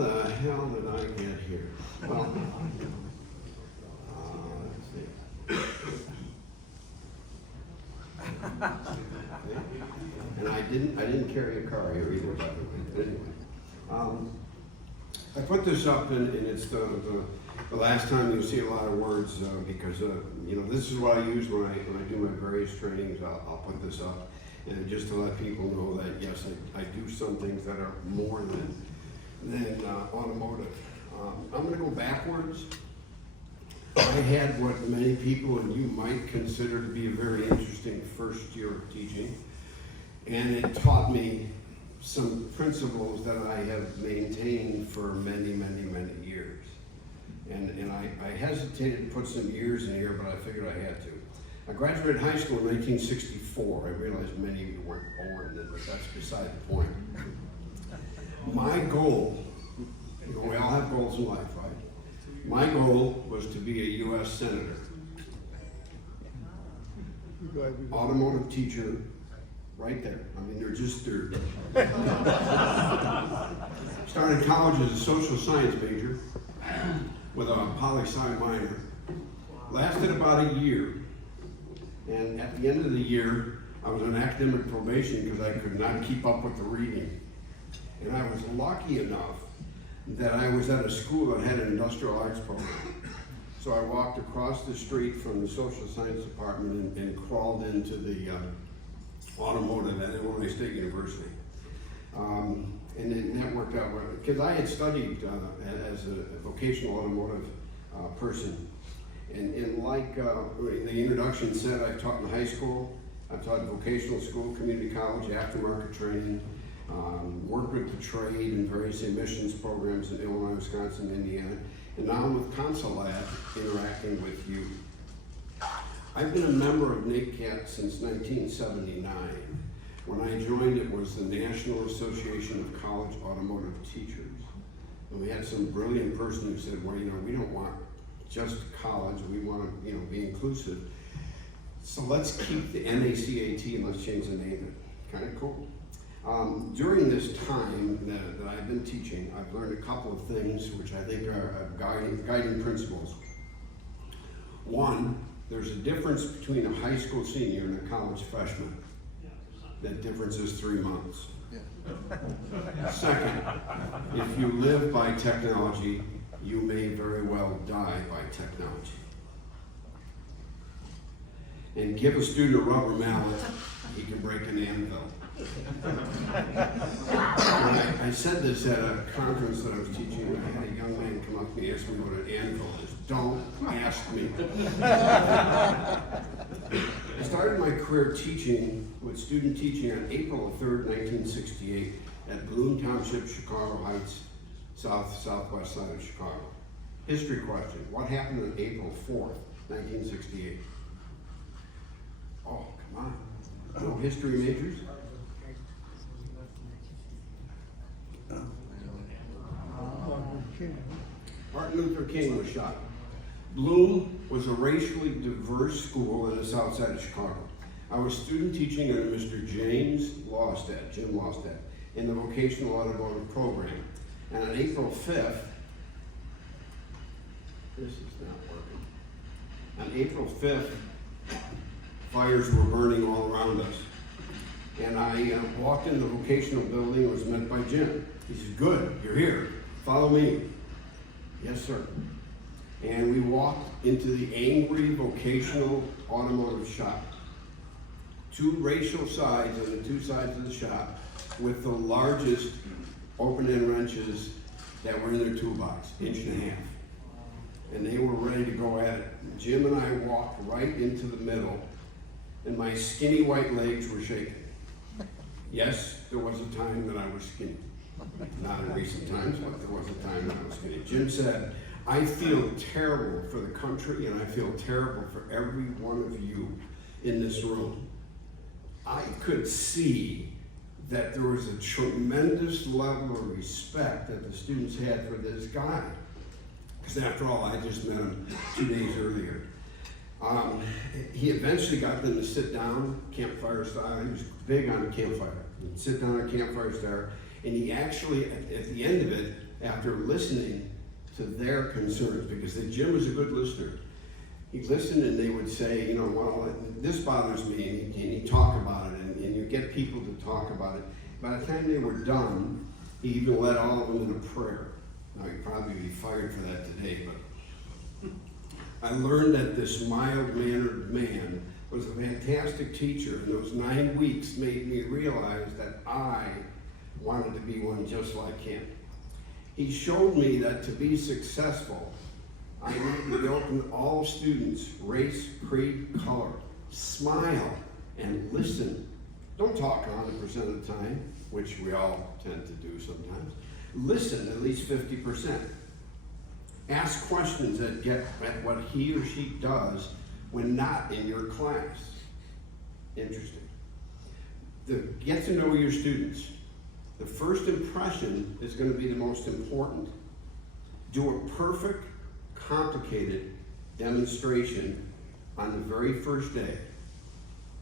the hell did I get here? Well, let's see. And I didn't carry a car here either, by the way. But anyway, I put this up, and it's the last time you'll see a lot of words because you know, this is what I use when I do my various trainings. I'll put this up, and just to let people know that yes, I do some things that are more than automotive. I'm going to go backwards. I had what many people and you might consider to be a very interesting first year of teaching, and it taught me some principles that I have maintained for many, many, many years. And I hesitated to put some years in here, but I figured I had to. I graduated high school in 1964. I realized many of you weren't born then, but that's beside the point. My goal, you know, we all have goals in life, right? My goal was to be a U.S. Senator. Automotive teacher, right there. I mean, they're started college as a social science major with a poli-sci minor. Lasted about a year. And at the end of the year, I was on academic probation because I could not keep up with the reading. And I was lucky enough that I was at a school that had an industrial arts program. So I walked across the street from the social science department and crawled into the automotive at Illinois State University. And that worked out well, because I had studied as a vocational automotive person. And like the introduction said, I've taught in high school, I've taught vocational school, community college, aftermarket training, worked with the trade in various emissions programs in Illinois, Wisconsin, Indiana, and now I'm with Consulate interacting with you. I've been a member of NACAT since 1979. When I joined, it was the National Association of College Automotive Teachers. And we had some brilliant person who said, well, you know, we don't want just college, we want to, you know, be inclusive. So let's keep the NACAT and let's change the name of it. Kind of cool. During this time that I've been teaching, I've learned a couple of things which I think are guiding principles. One, there's a difference between a high school senior and a college freshman. That difference is 3 months. Second, if you live by technology, you may very well die by technology. And give a student a rubber mallet, he can break an anvil. I said this at a conference that I was teaching, and I had a young man come up to me and ask me what an anvil is. Don't ask me. I started my career teaching with student teaching on April 3rd, 1968 at Bloom Township, Chicago Heights, southwest side of Chicago. History question, what happened on April 4th, 1968? Oh, come on. No history majors? Martin Luther King was shot. Bloom was a racially diverse school in the south side of Chicago. I was student teaching under Mr. Jim Lawstead, in the vocational automotive program. And on April 5th, this is not working. On April 5th, fires were burning all around us. And I walked in the vocational building and was met by Jim. He said, good, you're here, follow me. Yes, sir. And we walked into the angry vocational automotive shop. Two racial sides on the two sides of the shop with the largest open-end wrenches that were in their toolbox, 1.5 inches. And they were ready to go at it. Jim and I walked right into the middle, and my skinny white legs were shaking. Yes, there was a time that I was skinny. Not in recent times, but there was a time that I was skinny. Jim said, I feel terrible for the country, and I feel terrible for every one of you in this room. I could see that there was a tremendous level of respect that the students had for this guy. Because after all, I just met him 2 days earlier. He eventually got them to sit down, campfire style. He was big on campfire. He'd sit down on campfire style, and he actually, at the end of it, after listening to their concerns, because Jim was a good listener. He listened and they would say, you know, well, this bothers me, and he'd talk about it, and you get people to talk about it. By the time they were done, he even led all of them in a prayer. Now, he'd probably be fired for that today, but I learned that this mild-mannered man was a fantastic teacher, and those 9 weeks made me realize that I wanted to be one just like him. He showed me that to be successful, I need to be open to all students, race, creed, color. Smile and listen. Don't talk 100% of the time, which we all tend to do sometimes. Listen at least 50%. Ask questions that get at what he or she does when not in your class. Interesting. Get to know your students. The first impression is going to be the most important. Do a perfect, complicated demonstration on the very first day.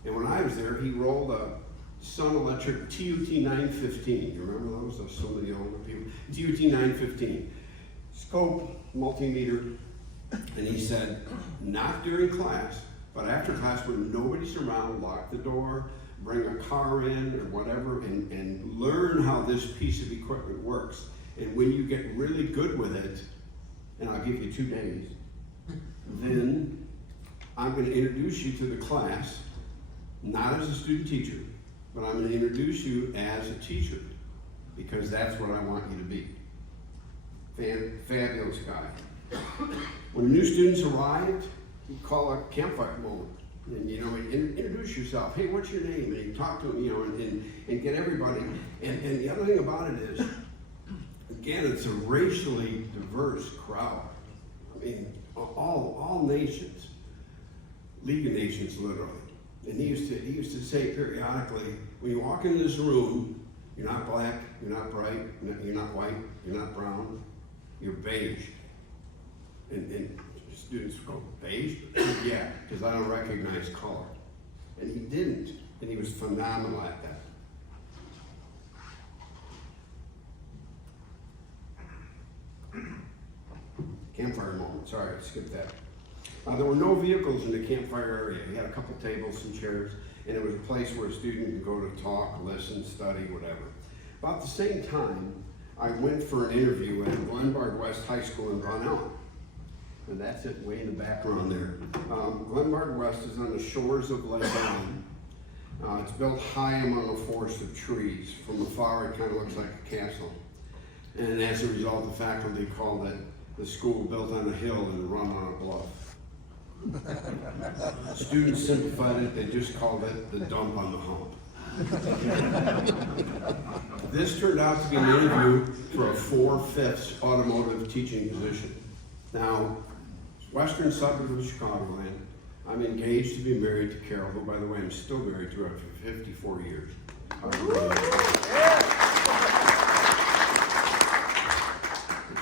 And when I was there, he rolled a Sun Electric TUT 915. You remember those? Those so many older people. TUT 915. Scope, multimeter. And he said, not during class, but after class when nobody's around, lock the door, bring a car in or whatever, and learn how this piece of equipment works. And when you get really good with it, and I'll give you 2 days, then I'm going to introduce you to the class, not as a student teacher, but I'm going to introduce you as a teacher, because that's what I want you to be. Fabulous guy. When new students arrived, he'd call a campfire moment. And, you know, introduce yourself. Hey, what's your name? And he'd talk to them, you know, and get everybody. And the other thing about it is, again, it's a racially diverse crowd. I mean, all nations, League of Nations, literally. And he used to say periodically, when you walk into this room, you're not black, you're not bright, you're not white, you're not brown, you're beige. And students go, beige? Yeah, because I don't recognize color. And he didn't, and he was phenomenal at that. Campfire moment, sorry, I skipped that. There were no vehicles in the campfire area. He had a couple tables, some chairs, and it was a place where a student could go to talk, listen, study, whatever. About the same time, I went for an interview at Glenbard West High School in Von Ellen. And that's it, way in the background there. Glenbard West is on the shores of Lake Allen. It's built high among a forest of trees. From afar, it kind of looks like a castle. And as a result, the faculty called it the school built on a hill and run on a bluff. Students simplified it, they just called it the dump on the hump. This turned out to be an interview for a 4/5 automotive teaching position. Now, western suburb of Chicagoland, I'm engaged to be married to Carol, who, by the way, I'm still married to after 54 years. But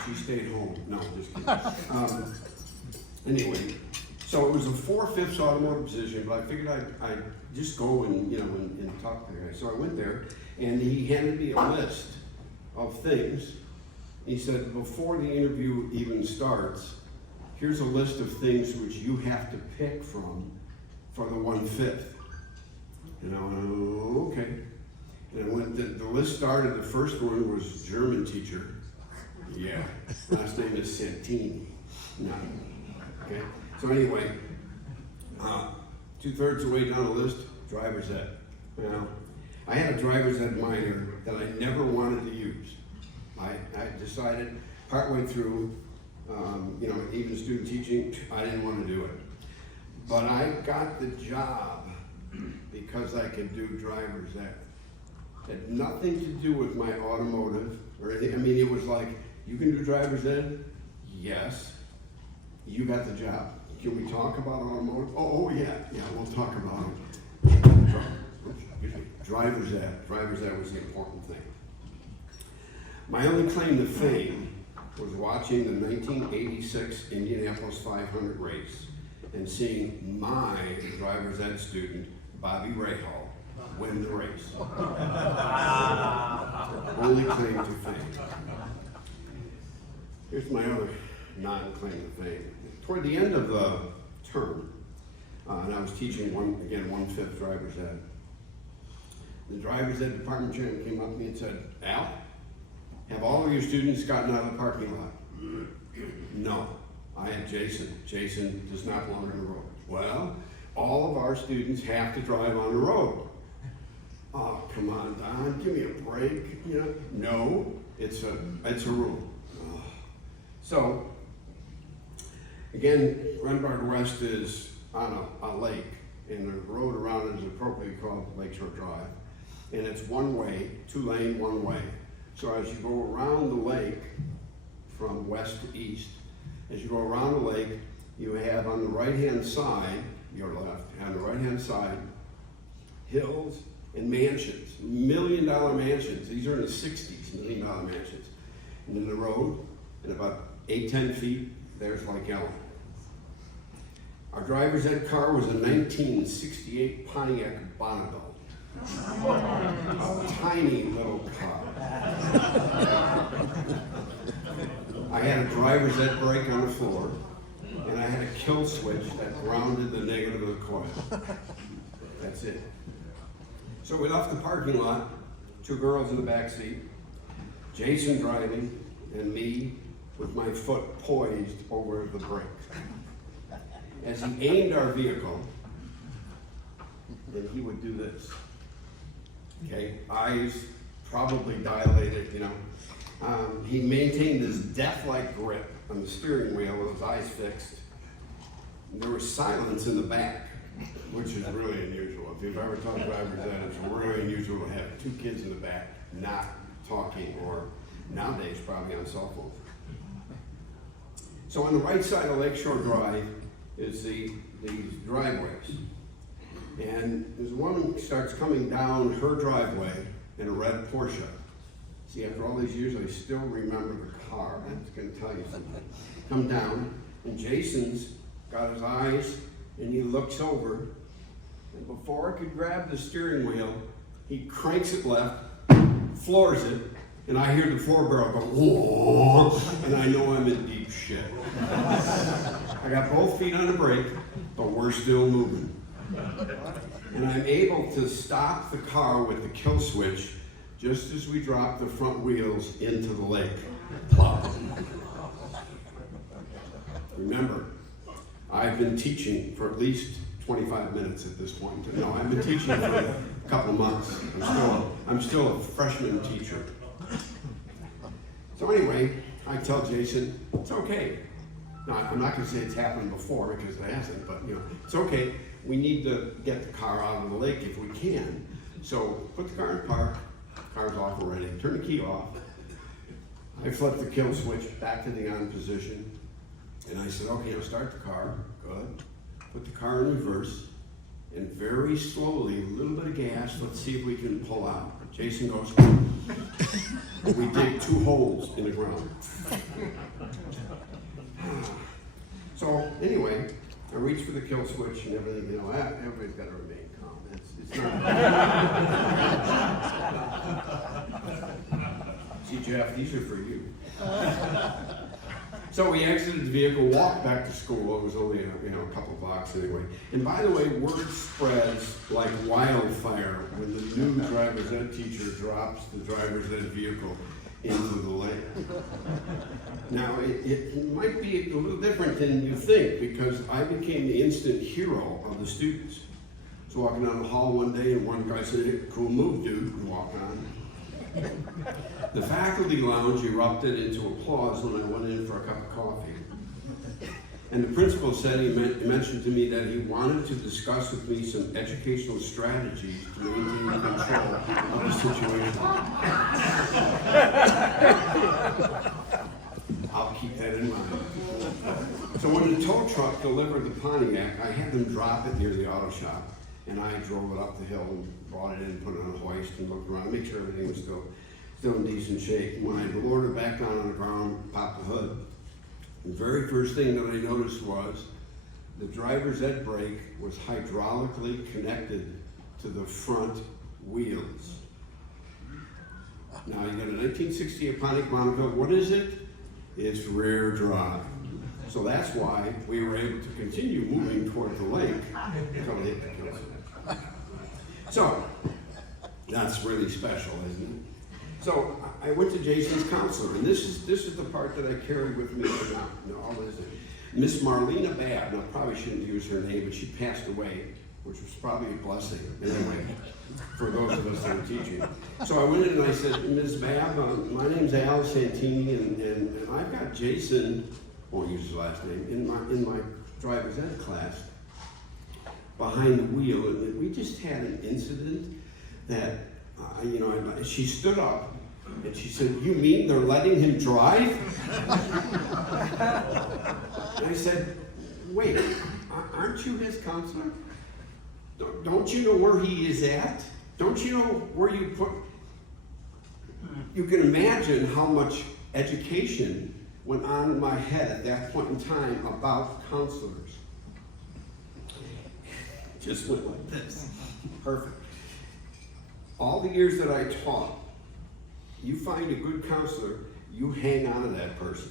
she stayed home. No, just kidding. Anyway, so it was a 4/5 automotive position, but I figured I'd just go and, you know, and talk to the guy. So I went there, and he handed me a list of things. He said, before the interview even starts, here's a list of things which you have to pick from for the 1/5. And I went, oh, okay. And when the list started, the first one was German teacher. Yeah, last name is Santini. No. Okay. So anyway, 2/3 of the way down the list, driver's ed. Now, I had a driver's ed minor that I never wanted to use. I decided partway through, you know, even student teaching, I didn't want to do it. But I got the job because I could do driver's ed. It had nothing to do with my automotive or anything. I mean, it was like, you can do driver's ed? Yes. You got the job. Can we talk about automotive? Oh yeah, we'll talk about it. Driver's ed. Driver's ed was the important thing. My only claim to fame was watching the 1986 Indianapolis 500 race and seeing my driver's ed student, Bobby Rahal, win the race. Only claim to fame. Here's my other non-claim to fame. Toward the end of the term, and I was teaching one-fifth driver's ed. The driver's ed department chairman came up to me and said, "Al, have all of your students gotten out of the parking lot?" "No, I have Jason. Jason does not belong on the road." "Well, all of our students have to drive on the road." "Oh, come on, Don, give me a break." You know, no, it's a rule. Oh. So, again, Renberg West is on a lake, and the road around it is appropriately called Lakeshore Drive. And it's one way, 2-lane, one way. So as you go around the lake from west to east, as you go around the lake, you have on the right-hand side, your left, on the right-hand side, hills and mansions, $1 million mansions. These are in the 60s, $1 million mansions. And then the road, and about 8-10 feet, there's Lake Ellen. Our driver's ed car was a 1968 Pontiac Bonneville. A tiny little car. I had a driver's ed brake on the floor, and I had a kill switch that grounded the negative of the coil. That's it. So we left the parking lot, 2 girls in the back seat, Jason driving, and me with my foot poised over the brake. As he aimed our vehicle, then he would do this. Okay, eyes probably dilated, you know. He maintained his death-like grip on the steering wheel with his eyes fixed. There was silence in the back, which is really unusual. If you've ever taught driver's ed, it's really unusual to have 2 kids in the back not talking, or nowadays probably on cell phones. So on the right side of Lakeshore Drive is these driveways. And this woman starts coming down her driveway in a red Porsche. See, after all these years, I still remember the car. That's going to tell you something. Come down, and Jason's got his eyes, and he looks over, and before I could grab the steering wheel, he cranks it left, floors it, and I hear the floor barrel go, whoa, and I know I'm in deep shit. I got both feet on the brake, but we're still moving. And I'm able to stop the car with the kill switch just as we drop the front wheels into the lake. Plop. Remember, I've been teaching for at least 25 minutes at this point. No, I've been teaching for a couple of months. I'm still a freshman teacher. So anyway, I tell Jason, it's okay. Now, I'm not going to say it's happened before because it hasn't, but it's okay. We need to get the car out of the lake if we can. So put the car in park, car's off already, turn the key off. I flip the kill switch back to the on position, and I said, okay, start the car, good. Put the car in reverse, and very slowly, a little bit of gas, let's see if we can pull out. Jason goes, we dig 2 holes in the ground. So anyway, I reach for the kill switch and everything, everybody's got to remain calm. It's not. See, Jeff, these are for you. So we exited the vehicle, walked back to school. It was only a couple of blocks anyway. And by the way, word spreads like wildfire when the new driver's ed teacher drops the driver's ed vehicle into the lake. Now, it might be a little different than you think, because I became the instant hero of the students. I was walking down the hall one day, and one guy said, hey, cool move, dude, and walked on. The faculty lounge erupted into applause when I went in for a cup of coffee. And the principal said he mentioned to me that he wanted to discuss with me some educational strategies to maintain control of the situation. I'll keep that in mind. So when the tow truck delivered the Pontiac, I had them drop it near the auto shop, and I drove it up the hill and brought it in, put it on a hoist, and looked around, make sure everything was still in decent shape. When I lowered it back down on the ground, popped the hood, the very first thing that I noticed was the driver's ed brake was hydraulically connected to the front wheels. Now you got a 1968 Pontiac Bonneville. What is it? It's rear drive. So that's why we were able to continue moving toward the lake until they hit the counselor. So that's really special, isn't it? So I went to Jason's counselor, and this is the part that I carry with me now. All this. Miss Marlena Babb, now I probably shouldn't use her name, but she passed away, which was probably a blessing, anyway, for those of us that are teaching. So I went in and I said, Ms. Babb, my name's Al Santini, and I've got Jason, won't use his last name, in my driver's ed class behind the wheel, and we just had an incident that, she stood up and she said, "You mean they're letting him drive?" And I said, "Wait, aren't you his counselor? Don't you know where he is at? Don't you know where you put..." You can imagine how much education went on in my head at that point in time about counselors. Just went like this. Perfect. All the years that I taught, you find a good counselor, you hang on to that person.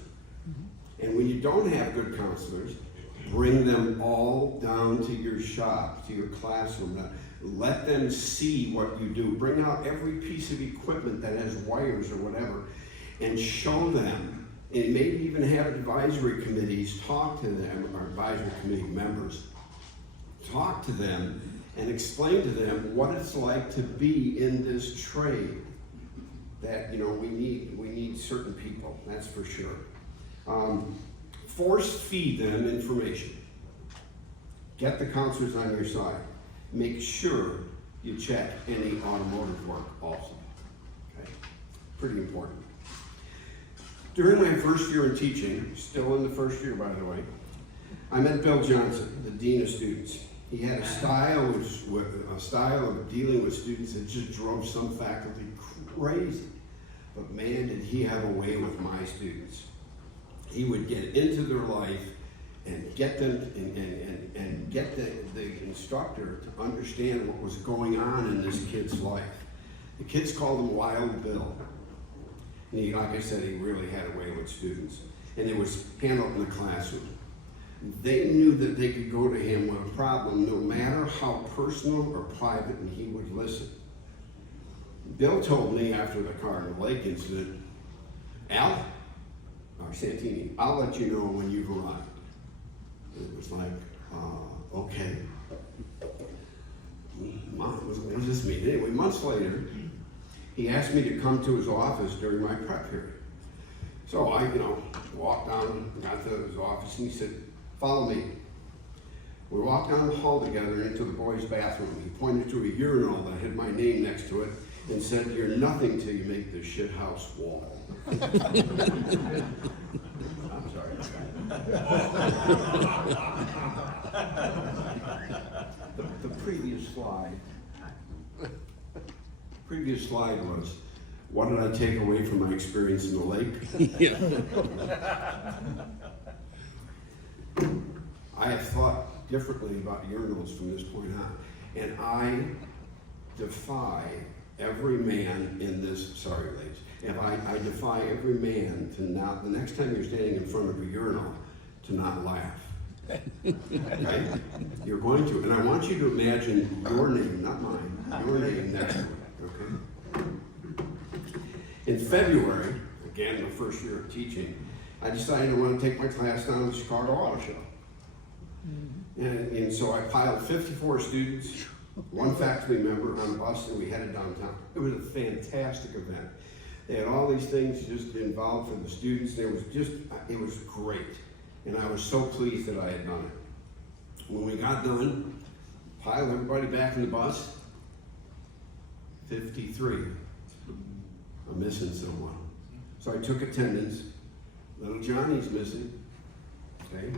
And when you don't have good counselors, bring them all down to your shop, to your classroom. Let them see what you do. Bring out every piece of equipment that has wires or whatever, and show them. And maybe even have advisory committees talk to them, or advisory committee members, talk to them and explain to them what it's like to be in this trade. That, we need certain people, that's for sure. Force feed them information. Get the counselors on your side. Make sure you check any automotive work also. Okay? Pretty important. During my first year in teaching, still in the first year by the way, I met Bill Johnson, the Dean of Students. He had a style of dealing with students that just drove some faculty crazy. But man, did he have a way with my students. He would get into their life and get them and get the instructor to understand what was going on in this kid's life. The kids called him Wild Bill. And he, like I said, he really had a way with students. And it was handled in the classroom. They knew that they could go to him with a problem no matter how personal or private, and he would listen. Bill told me after the Cardinal Lake incident, "Al, or Santini, I'll let you know when you've arrived." It was like, okay. What does this mean? Anyway, months later, he asked me to come to his office during my prep period. So I, walked down, got to his office, and he said, "Follow me." We walked down the hall together into the boys' bathroom. He pointed to a urinal that had my name next to it and said, "You're nothing till you make this shit house wall." I'm sorry. The previous slide was, what did I take away from my experience in the lake? Yeah. I have thought differently about urinals from this point on, and I defy every man in this, sorry ladies, I defy every man to not, the next time you're standing in front of a urinal, to not laugh. Okay? You're going to, and I want you to imagine your name, not mine, your name next to it, okay? In February, again, the first year of teaching, I decided I want to take my class down to the Chicago Auto Show. And so I piled 54 students, one faculty member on a bus, and we headed downtown. It was a fantastic event. They had all these things just involved for the students. It was great. And I was so pleased that I had done it. When we got done, piled everybody back in the bus, 53. I'm missing someone. So I took attendance. Little Johnny's missing. Okay?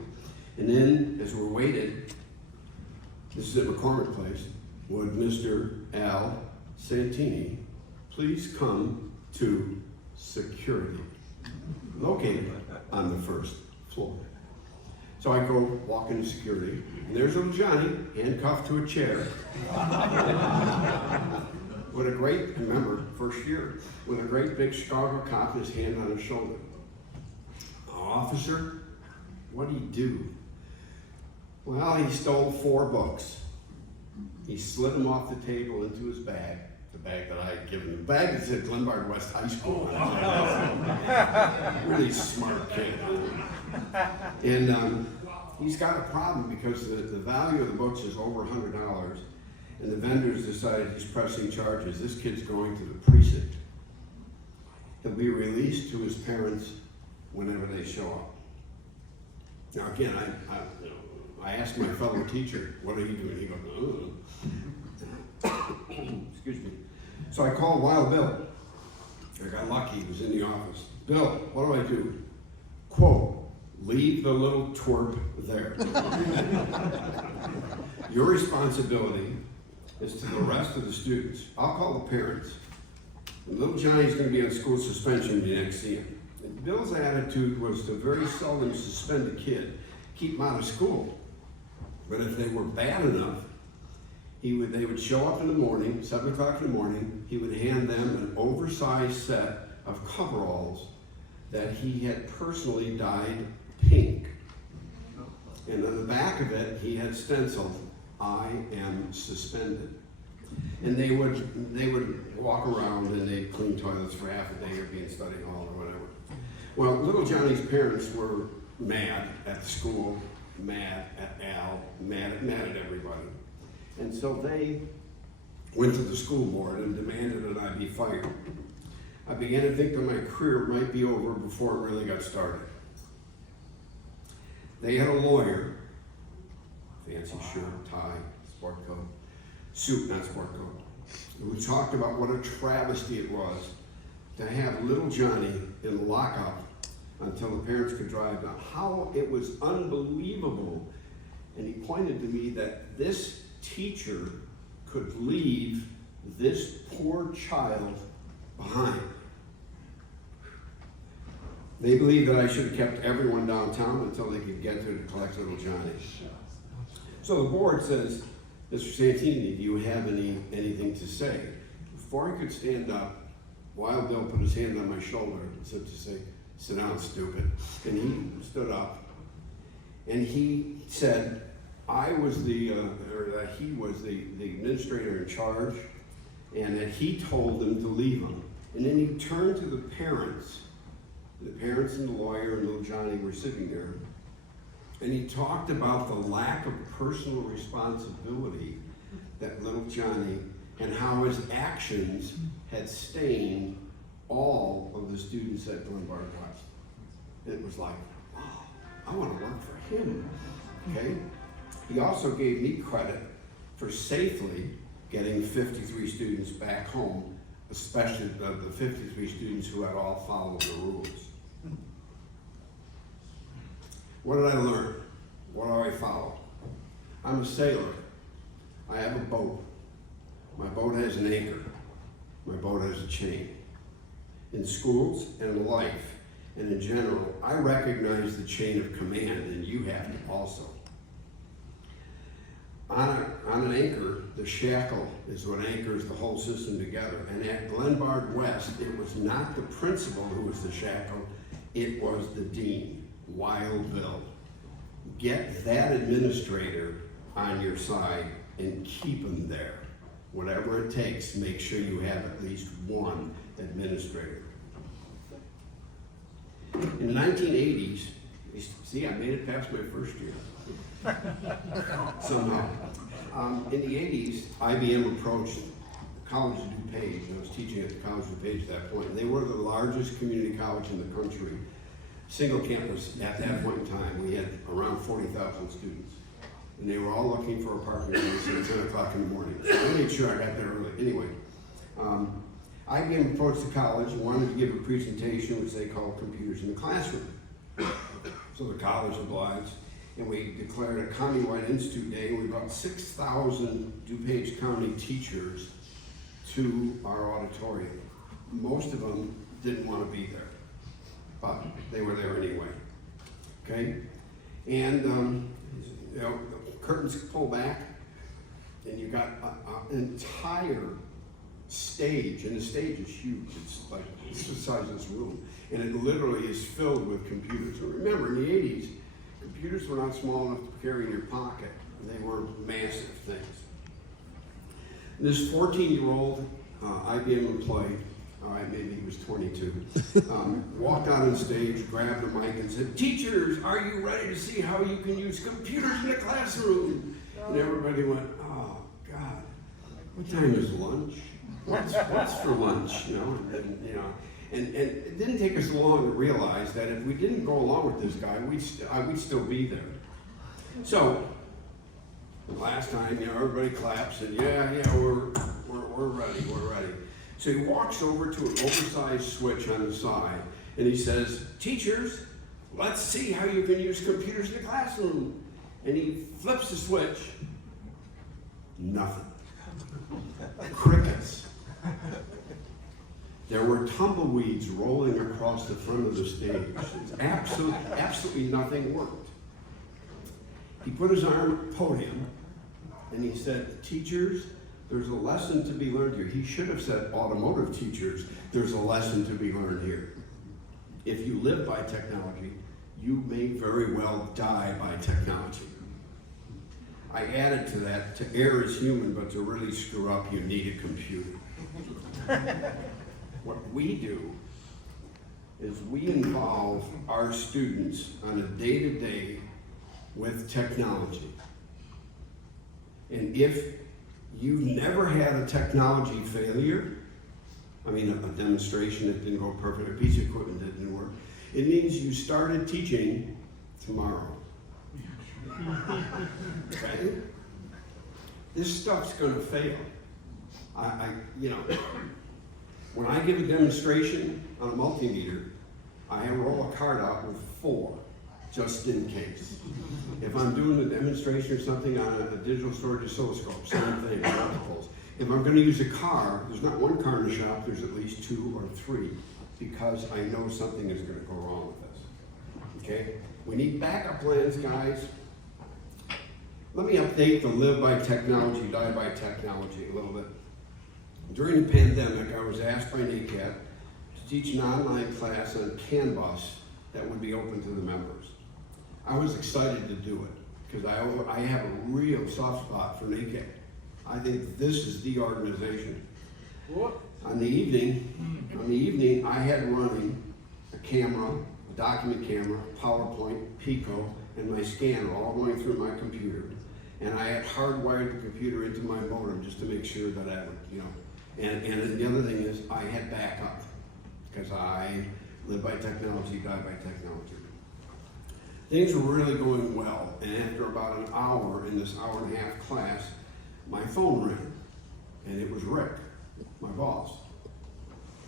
And then, as we're waited, this is at McCormick Place, would Mr. Al Santini please come to security, located on the first floor. So I go walk into security, and there's little Johnny, handcuffed to a chair. With a great, remember, first year, with a great big Chicago cop in his hand on his shoulder. Officer, what did he do? Well, he stole 4 books. He slid them off the table into his bag, the bag that I had given him. The bag that said Glenbard West High School. Really smart kid. And he's got a problem because the value of the books is over $100, and the vendors decided he's pressing charges. This kid's going to the precinct. He'll be released to his parents whenever they show up. Now again, I asked my fellow teacher, what are you doing? He goes, excuse me. So I called Wild Bill. I got lucky, he was in the office. Bill, what do I do? Quote, leave the little twerp there. Your responsibility is to the rest of the students. I'll call the parents. And little Johnny's going to be on school suspension when you next see him. And Bill's attitude was to very seldom suspend a kid, keep him out of school. But if they were bad enough, they would show up in the morning, 7 o'clock in the morning, he would hand them an oversized set of coveralls that he had personally dyed pink. And on the back of it, he had stenciled, I am suspended. And they would walk around and they'd clean toilets for half a day or be in study hall or whatever. Well, little Johnny's parents were mad at the school, mad at Al, mad at everybody. And so they went to the school board and demanded that I be fired. I began to think that my career might be over before it really got started. They had a lawyer, fancy shirt, tie, sport coat, suit, not sport coat, who talked about what a travesty it was to have little Johnny in lockup until the parents could drive down. How it was unbelievable. And he pointed to me that this teacher could leave this poor child behind. They believed that I should have kept everyone downtown until they could get there to collect little Johnny. So the board says, Mr. Santini, do you have anything to say? Before I could stand up, Wild Bill put his hand on my shoulder as if to say, sit down, stupid. And he stood up and he said, he was the administrator in charge, and that he told them to leave him. And then he turned to the parents. The parents and the lawyer and little Johnny were sitting there, and he talked about the lack of personal responsibility that little Johnny, and how his actions had stained all of the students at Glenbard West. It was like, wow, I want to work for him, okay? He also gave me credit for safely getting 53 students back home, especially the 53 students who had all followed the rules. What did I learn? What do I follow? I'm a sailor. I have a boat. My boat has an anchor. My boat has a chain. In schools and in life and in general, I recognize the chain of command, and you have to also. On an anchor, the shackle is what anchors the whole system together. And at Glenbard West, it was not the principal who was the shackle, it was the dean, Wild Bill. Get that administrator on your side and keep him there. Whatever it takes, make sure you have at least one administrator. In the 1980s, see, I made it past my first year. Somehow. In the 80s, IBM approached the College of DuPage. I was teaching at the College of DuPage at that point, and they were the largest community college in the country. Single campus at that point in time. We had around 40,000 students. And they were all looking for a parking space at 10 o'clock in the morning. So I made sure I got there early. Anyway, IBM approached the college and wanted to give a presentation which they called Computers in the Classroom. So the college obliged, and we declared a countywide institute day, and we brought 6,000 DuPage County teachers to our auditorium. Most of them didn't want to be there, but they were there anyway, okay? And you know, the curtains pull back, and you got an entire stage, and the stage is huge. It's like it's the size of this room, and it literally is filled with computers. And remember, in the 80s, computers were not small enough to carry in your pocket. They were massive things. And this 14-year-old IBM employee, all right, maybe he was 22, walked out on stage, grabbed the mic and said, "Teachers, are you ready to see how you can use computers in the classroom?" And everybody went, "Oh, God, what time is lunch? What's for lunch?" And it didn't take us long to realize that if we didn't go along with this guy, we'd still be there. So last time, everybody claps and yeah, we're ready. So he walks over to an oversized switch on the side and he says, "Teachers, let's see how you can use computers in the classroom." And he flips the switch. Nothing. Crickets. There were tumbleweeds rolling across the front of the stage. Absolutely nothing worked. He put his arm at the podium and he said, "Teachers, there's a lesson to be learned here." He should have said, "Automotive teachers, there's a lesson to be learned here. If you live by technology, you may very well die by technology." I added to that, to err is human, but to really screw up, you need a computer. What we do is we involve our students on a day-to-day with technology. And if you've never had a technology failure, a demonstration that didn't go perfect, a piece of equipment that didn't work, it means you started teaching tomorrow. Okay? This stuff's gonna fail. When I give a demonstration on a multimeter, I roll a card out with 4, just in case. If I'm doing a demonstration or something on a digital storage oscilloscope, same thing, multiples. If I'm gonna use a car, there's not one car in the shop, there's at least 2 or 3, because I know something is gonna go wrong with this, okay? We need backup plans, guys. Let me update the live by technology, die by technology a little bit. During the pandemic, I was asked by NACAT to teach an online class on Canvas that would be open to the members. I was excited to do it because I have a real soft spot for NACAT. I think this is the organization. On the evening, I had running a camera, a document camera, PowerPoint, Pico, and my scanner all going through my computer. And I had hardwired the computer into my modem just to make sure that I would, And the other thing is I had backup because I live by technology, die by technology. Things were really going well, and after about an hour in this hour-and-a-half class, my phone rang, and it was Rick, my boss.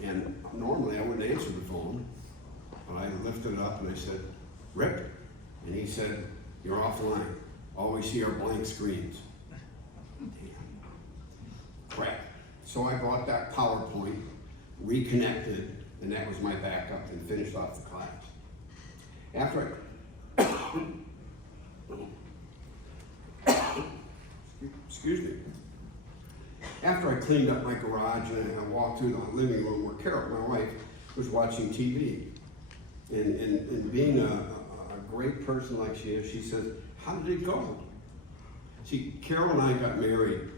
And normally I wouldn't answer the phone, but I lifted it up and I said, "Rick?" And he said, "You're offline. All we see are blank screens." Damn. Crap. So I bought that PowerPoint, reconnected, and that was my backup, and finished off the class. After I cleaned up my garage and I walked through the living room where Carol, my wife, was watching TV. And being a great person like she is, she said, "How did it go?" See, Carol and I got married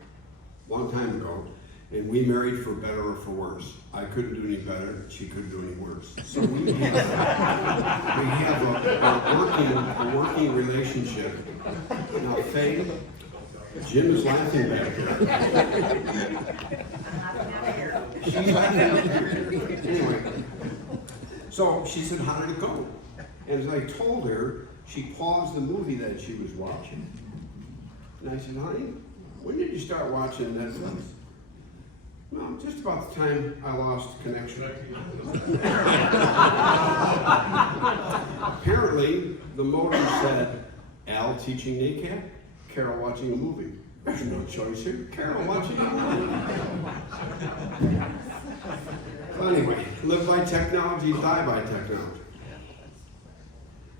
a long time ago, and we married for better or for worse. I couldn't do any better, she couldn't do any worse. So we have a working relationship. Now, Faye, Jim is laughing back there. She's laughing. Anyway, so she said, "How did it go?" And as I told her, she paused the movie that she was watching. And I said, "Honey, when did you start watching Netflix?" "No, just about the time I lost connection." Apparently, the modem said, "Al teaching NACAT, Carol watching a movie." There's no choice here. Carol watching a movie. So anyway, live by technology, die by technology.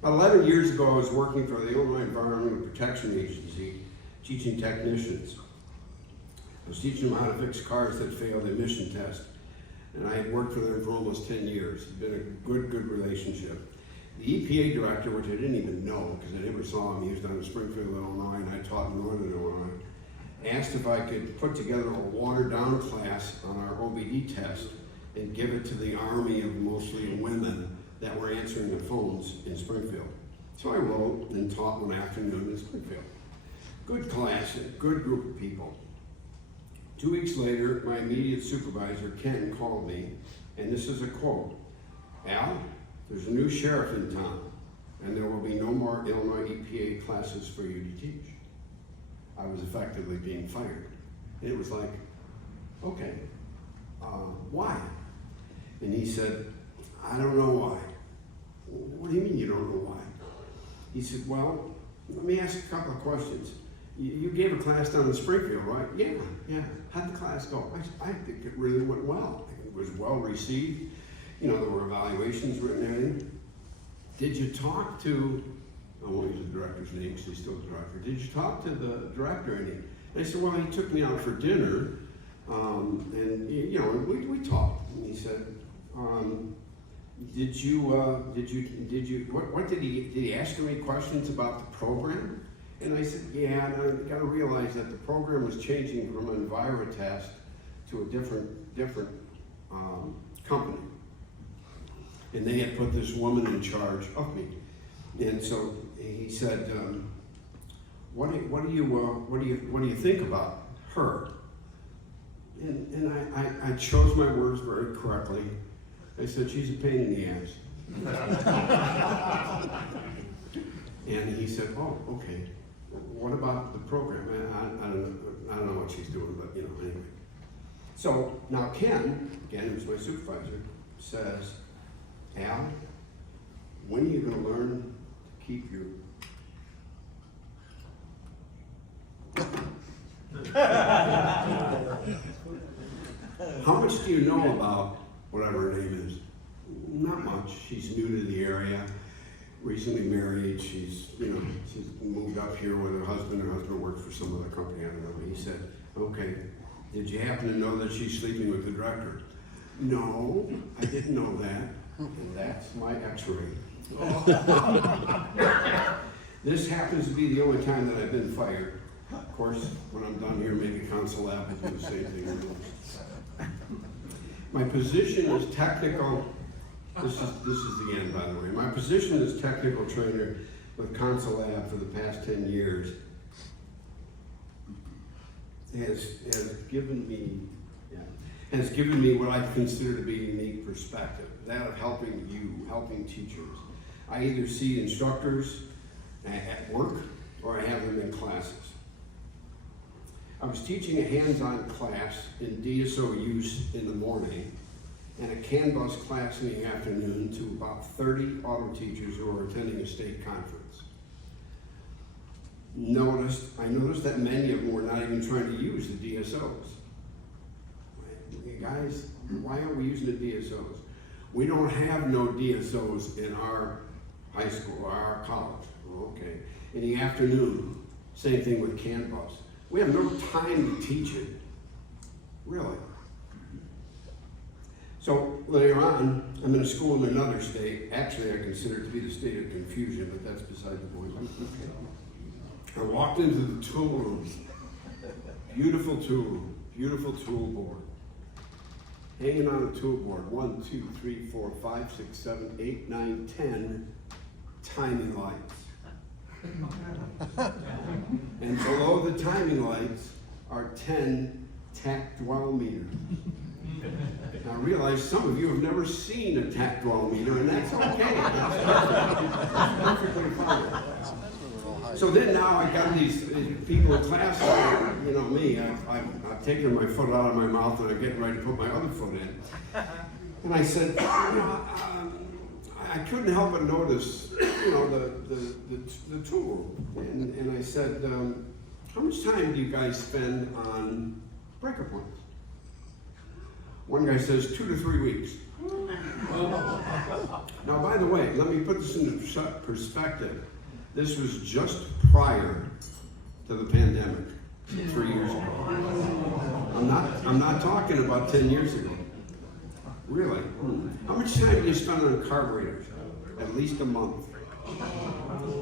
About 11 years ago, I was working for the Illinois Environmental Protection Agency, teaching technicians. was teaching them how to fix cars that failed the emission test. And I had worked for them for almost 10 years. It's been a good relationship. The EPA director, which I didn't even know because I never saw him, he was down in Springfield, Illinois, and I taught in Northern Illinois, asked if I could put together a watered-down class on our OBD test and give it to the army of mostly women that were answering their phones in Springfield. So I wrote and taught one afternoon in Springfield. Good class, a good group of people. 2 weeks later, my immediate supervisor, Ken, called me, and this is a quote. Al, there's a new sheriff in town, and there will be no more Illinois EPA classes for you to teach. I was effectively being fired. And it was like, okay, why? And he said, I don't know why. What do you mean you don't know why? He said, well, let me ask a couple of questions. You gave a class down in Springfield, right? Yeah. How'd the class go? I think it really went well. It was well received. You know, there were evaluations written in. Did you talk to, I won't use the director's name because he's still the director. Did you talk to the director any? And I said, well, he took me out for dinner, and you know, we talked. And he said, did you, what did he ask you any questions about the program? And I said, yeah, and I got to realize that the program was changing from an EnviroTest to a different company. And they had put this woman in charge of me. And so he said, what do you think about her? And I chose my words very correctly. I said, she's a pain in the ass. And he said, oh, okay. What about the program? I don't know what she's doing, but you know, anyway. So now Ken, again, who's my supervisor, says, Al, when are you going to learn to keep your... How much do you know about whatever her name is? Not much. She's new to the area, recently married. She's moved up here with her husband. Her husband works for some other company, I don't know. He said, okay, did you happen to know that she's sleeping with the director? No, I didn't know that. And that's my x-ray. This happens to be the only time that I've been fired. Of course, when I'm done here, maybe Council Lab will do the same thing. My position is technical. This is the end, by the way. My position as technical trainer with Council Lab for the past 10 years has given me what I consider to be a unique perspective, that of helping teachers. I either see instructors at work or I have them in classes. I was teaching a hands-on class in DSO use in the morning and a CAN bus class in the afternoon to about 30 auto teachers who are attending a state conference. I noticed that many of them were not even trying to use the DSOs. Guys, why aren't we using the DSOs? We don't have no DSOs in our high school or our college. Okay. In the afternoon, same thing with CAN bus. We have no time to teach it, really. So later on, I'm in a school in another state. Actually, I consider it to be the state of confusion, but that's beside the point. I walked into the tool room. Beautiful tool board. Hanging on a tool board, 1, 2, 3, 4, 5, 6, 7, 8, 9, 10 timing lights. And below the timing lights are 10 tack dwell meters. Now I realize some of you have never seen a tack dwell meter, and that's okay. That's perfectly fine. So then now I got these people in class, you know me, I've taken my foot out of my mouth and I'm getting ready to put my other foot in. And I said, I couldn't help but notice, the tool. And I said, how much time do you guys spend on breaker points? One guy says 2 to 3 weeks. Now, by the way, let me put this into perspective. This was just prior to the pandemic. 3 years ago. I'm not talking about 10 years ago. Really? How much time do you spend on carburetors? At least a month.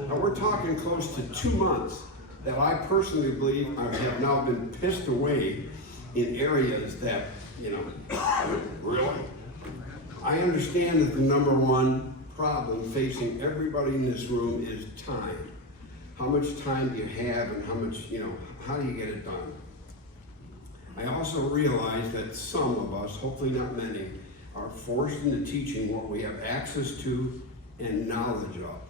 Now we're talking close to 2 months that I personally believe I have now been pissed away in areas that, really? I understand that the number one problem facing everybody in this room is time. How much time do you have and how much, how do you get it done? I also realize that some of us, hopefully not many, are forced into teaching what we have access to and knowledge of.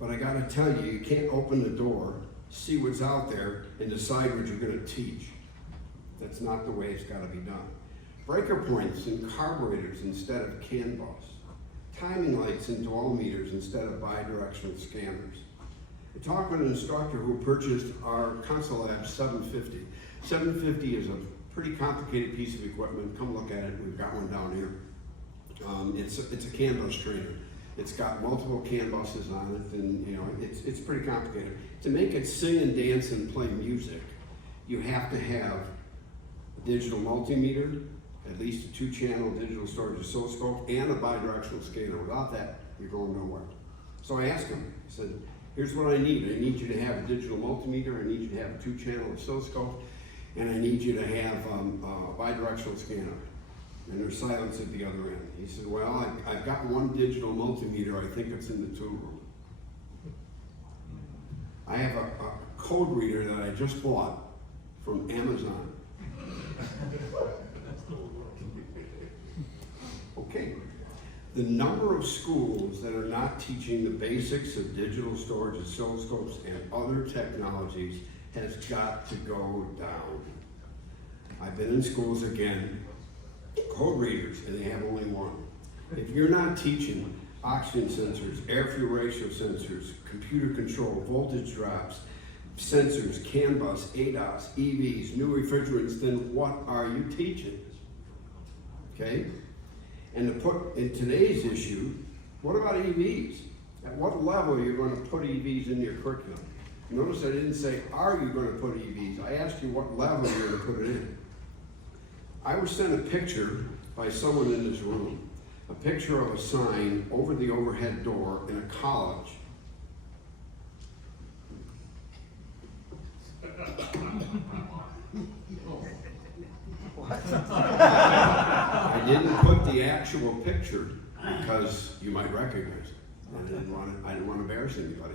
But I gotta tell you, you can't open the door, see what's out there, and decide what you're gonna teach. That's not the way it's gotta be done. Breaker points and carburetors instead of CAN bus. Timing lights and dual meters instead of bidirectional scanners. I talked with an instructor who purchased our Console Lab 750. 750 is a pretty complicated piece of equipment. Come look at it, we've got one down here. It's a CAN bus trainer. It's got multiple CAN buses on it, and it's pretty complicated. To make it sing and dance and play music, you have to have a digital multimeter, at least a 2-channel digital storage oscilloscope, and a bidirectional scanner. Without that, you're going nowhere. So I asked him, I said, here's what I need. I need you to have a digital multimeter, I need you to have a 2-channel oscilloscope, and I need you to have a bidirectional scanner. And there's silence at the other end. He said, well, I've got one digital multimeter, I think it's in the tool room. I have a code reader that I just bought from Amazon. Okay. The number of schools that are not teaching the basics of digital storage oscilloscopes and other technologies has got to go down. I've been in schools again, code readers, and they have only one. If you're not teaching oxygen sensors, air fuel ratio sensors, computer control, voltage drops, sensors, CAN bus, ADAS, EVs, new refrigerants, then what are you teaching? Okay? And to put in today's issue, what about EVs? At what level are you going to put EVs in your curriculum? Notice I didn't say, are you going to put EVs? I asked you what level you're going to put it in. I was sent a picture by someone in this room, a picture of a sign over the overhead door in a college. I didn't put the actual picture because you might recognize it. I didn't want to embarrass anybody.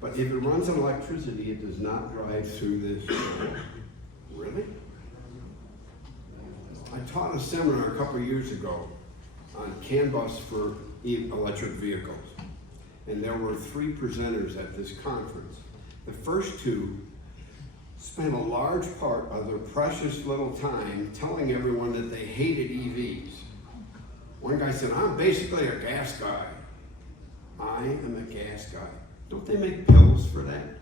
But if it runs on electricity, it does not drive through this door. Really? I taught a seminar a couple of years ago on CAN bus for electric vehicles. And there were 3 presenters at this conference. The first 2 spent a large part of their precious little time telling everyone that they hated EVs. One guy said, I'm basically a gas guy. I am a gas guy. Don't they make pills for that?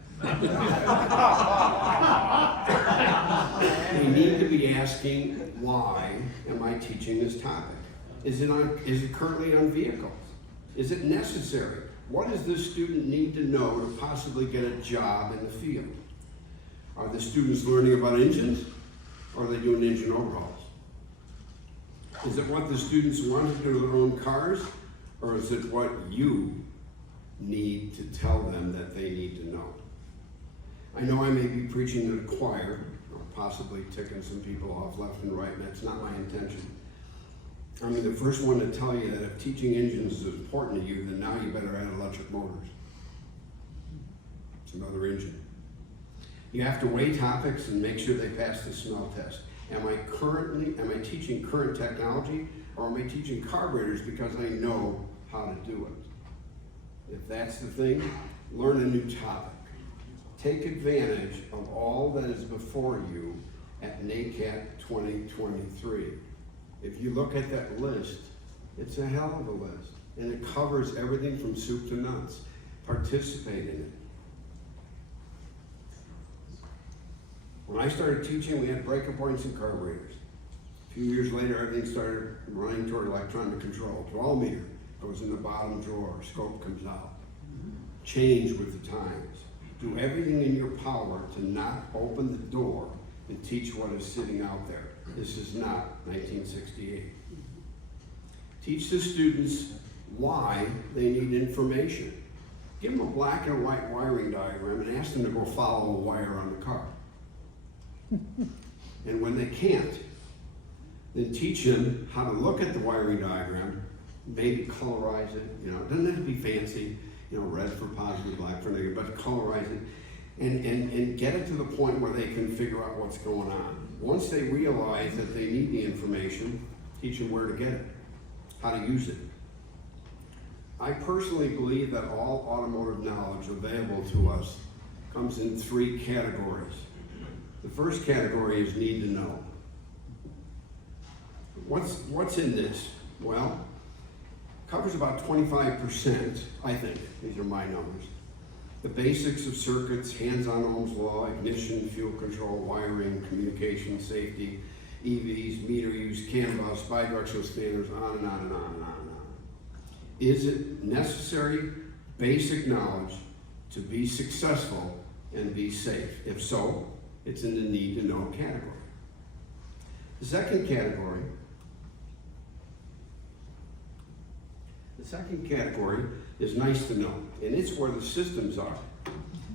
They need to be asking, why am I teaching this topic? Is it currently on vehicles? Is it necessary? What does this student need to know to possibly get a job in the field? Are the students learning about engines, or are they doing engine overhauls? Is it what the students want to do with their own cars, or is it what you need to tell them that they need to know? I know I may be preaching to the choir, or possibly ticking some people off left and right, and that's not my intention. I'm the first one to tell you that if teaching engines is important to you, then now you better add electric motors. It's another engine. You have to weigh topics and make sure they pass the smell test. Am I teaching current technology, or am I teaching carburetors because I know how to do it? If that's the thing, learn a new topic. Take advantage of all that is before you at NACAT 2023. If you look at that list, it's a hell of a list, and it covers everything from soup to nuts. Participate in it. When I started teaching, we had breaker points and carburetors. A few years later, everything started running toward electronic control. 12 meter goes in the bottom drawer, scope comes out. Change with the times. Do everything in your power to not open the door and teach what is sitting out there. This is not 1968. Teach the students why they need information. Give them a black and white wiring diagram and ask them to go follow a wire on the car. And when they can't, then teach them how to look at the wiring diagram, maybe colorize it, it doesn't have to be fancy, red for positive, black for negative, but colorize it and get it to the point where they can figure out what's going on. Once they realize that they need the information, teach them where to get it, how to use it. I personally believe that all automotive knowledge available to us comes in 3 categories. The first category is need to know. What's in this? Well, covers about 25%, I think. These are my numbers. The basics of circuits, hands-on Ohm's law, ignition, fuel control, wiring, communication, safety, EVs, meter use, CAN bus, bidirectional standards, on and on and on and on and on. Is it necessary, basic knowledge to be successful and be safe? If so, it's in the need to know category. The second category is nice to know, and it's where the systems are.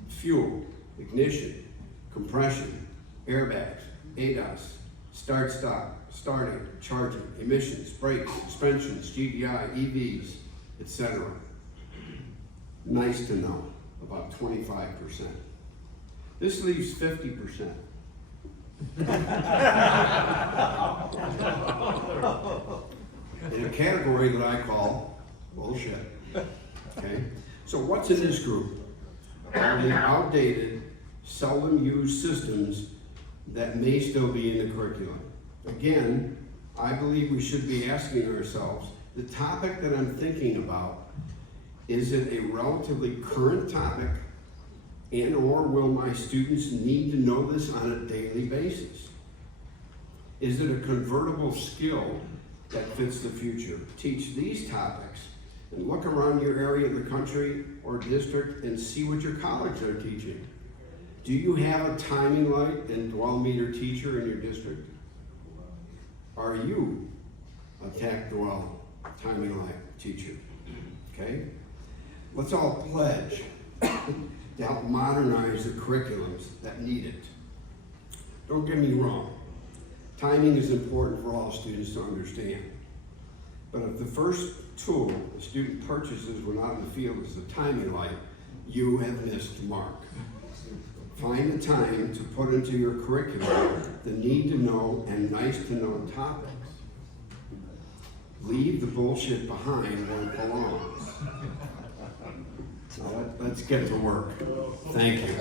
Fuel, ignition, compression, airbags, ADAS, start-stop, starting, charging, emissions, brakes, suspensions, GDI, EVs, etc. Nice to know, about 25%. This leaves 50%. In a category that I call bullshit. Okay? So what's in this group? Only outdated, seldom used systems that may still be in the curriculum. Again, I believe we should be asking ourselves, the topic that I'm thinking about, is it a relatively current topic, and or will my students need to know this on a daily basis? Is it a convertible skill that fits the future? Teach these topics and look around your area of the country or district and see what your college are teaching. Do you have a timing light and dwell meter teacher in your district? Are you a tach dwell timing light teacher? Okay? Let's all pledge to help modernize the curriculums that need it. Don't get me wrong. Timing is important for all students to understand. But if the first tool the student purchases when out in the field is the timing light, you have missed the mark. Find the time to put into your curriculum the need to know and nice to know topics. Leave the bullshit behind where it belongs. Now let's get to work. Thank you.